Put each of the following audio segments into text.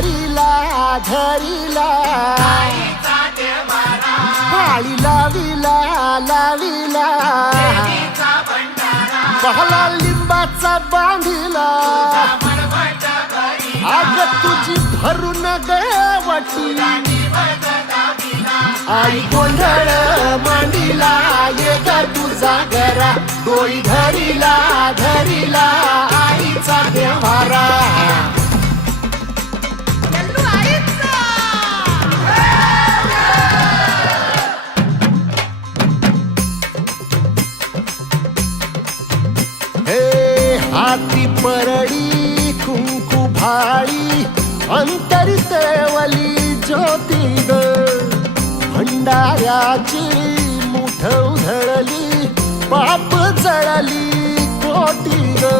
घरीला घरीला पाळी लाविला लाविला. पहला लिंबाचा बांधिला. आग तुझी भरून गवटी आई गोंधळ मांडीला ये तुझा घरा डोई धरीला धरीला. आईचा देवारा हे हाती परडी कुंकू भाळी अंतरितवली ज्योती ग भंडाऱ्याची मुठ उधळली पाप जळली कोटी ग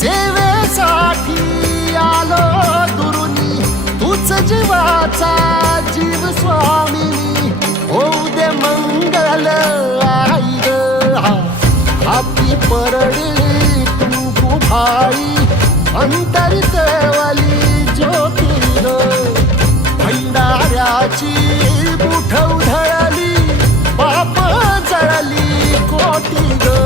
सेवेसाठी आलो दुरुनी तूच जीवाचा कुंकू भाई अंतरितवली ज्योती भंडाऱ्याची मुठ उधळली पाप जळली कोटी ग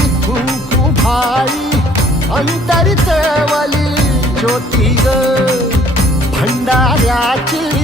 कुंकू भाई अंतरितवली ज्योती ग. भंडाऱ्याची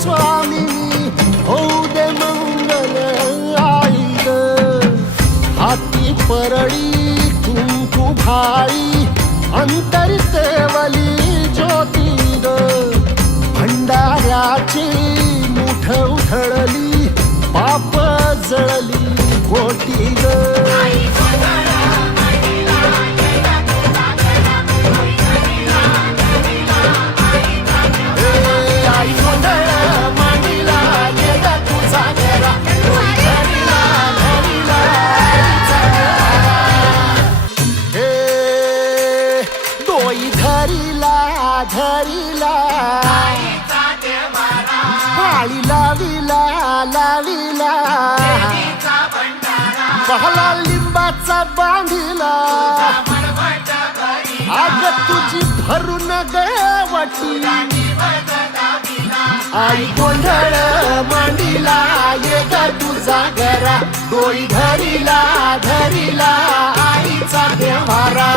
स्वामिनी होऊ दे मंगल आई हाती परळी कुंकू भाई अंतरतेवली ज्योती ग भंडाऱ्याची मुठ उधळली पाप जळली कोटी ग पाहला लिंबाचा बांधिला. आग तुझी भरून गवटी आई गोंधळ मांडीला ये ग तुझा घरा डोई धरिला धरिला आईचा देवारा